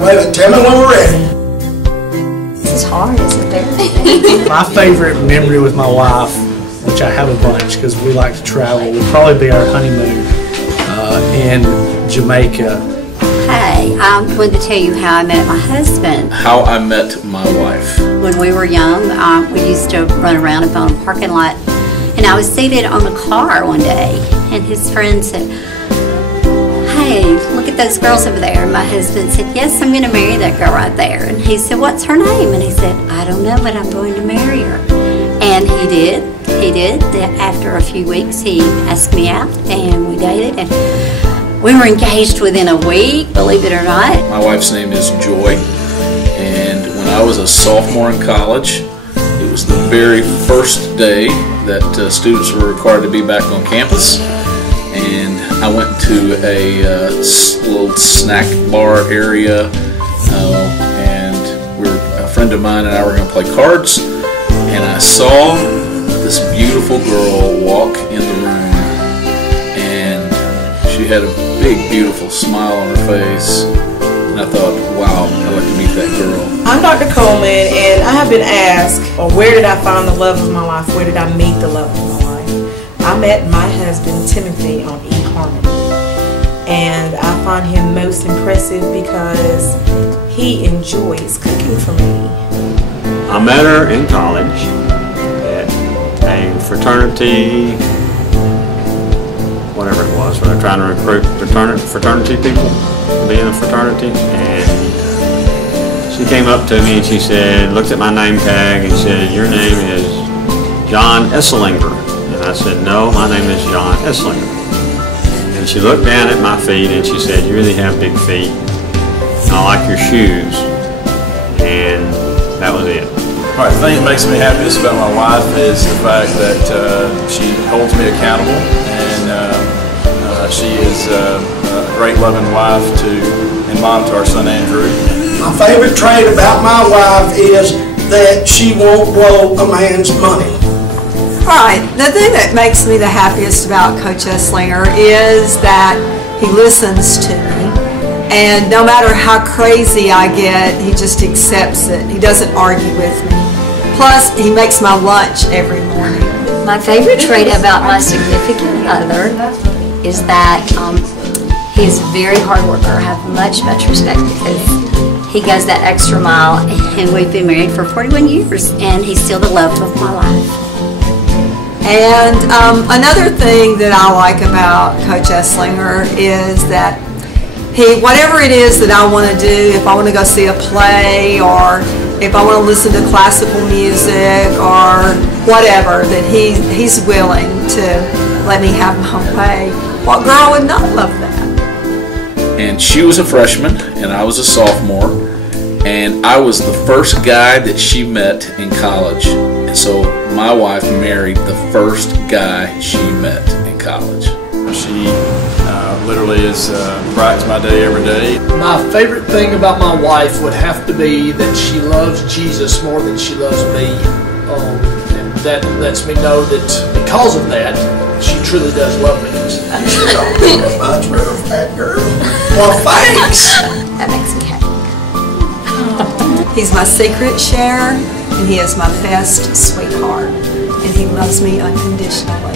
Well, tell me when we're ready. This is hard, isn't it? My favorite memory with my wife, which I have a bunch because we like to travel, would probably be our honeymoon in Jamaica. Hey, I wanted to tell you how I met my husband. How I met my wife. When we were young, we used to run around and find a parking lot, and I was seated on a car one day, and his friend said, "Hey, look at those girls over there." And my husband said, "Yes, I'm going to marry that girl right there." And he said, "What's her name?" And he said, "I don't know, but I'm going to marry her." And he did. He did. After a few weeks, he asked me out, and we dated. And we were engaged within a week, believe it or not. My wife's name is Joy, and when I was a sophomore in college, it was the very first day that students were required to be back on campus. And I went to a little snack bar area, and a friend of mine and I were going to play cards, and I saw this beautiful girl walk in the room, and she had a big, beautiful smile on her face, and I thought, wow, I'd like to meet that girl. I'm Dr. Coleman, and I have been asked, where did I find the love of my life? Where did I meet the love of my life? I met my husband, Timothy, on eHarmony, and I find him most impressive because he enjoys cooking for me. I met her in college at a fraternity, whatever it was, we were trying to recruit fraternity people to be in a fraternity, and she came up to me and she said, looked at my name tag and said, "Your name is John Esslinger." And I said, "No, my name is John Esslinger." And she looked down at my feet and she said, "You really have big feet, and I like your shoes." And that was it. Right, the thing that makes me happiest about my wife is the fact that she holds me accountable, and she is a great loving wife and mom to our son Andrew. My favorite trait about my wife is that she won't blow a man's money. Right. The thing that makes me the happiest about Coach Esslinger is that he listens to me, and no matter how crazy I get, he just accepts it. He doesn't argue with me. Plus, he makes my lunch every morning. My favorite trait about my significant other is that he's a very hard worker. I have much respect because he goes that extra mile, and we've been married for 41 years, and he's still the love of my life. And another thing that I like about Coach Esslinger is that whatever it is that I want to do, if I want to go see a play, or if I want to listen to classical music, or whatever, that he's willing to let me have my way. What girl would not love that? And she was a freshman and I was a sophomore, and I was the first guy that she met in college. And so my wife married the first guy she met in college. She literally brightens my day every day. My favorite thing about my wife would have to be that she loves Jesus more than she loves me. And that lets me know that because of that, she truly does love me. You don't think that much for a fat girl. Well, thanks. That makes me happy. He's my secret share, and he is my best sweetheart, and he loves me unconditionally.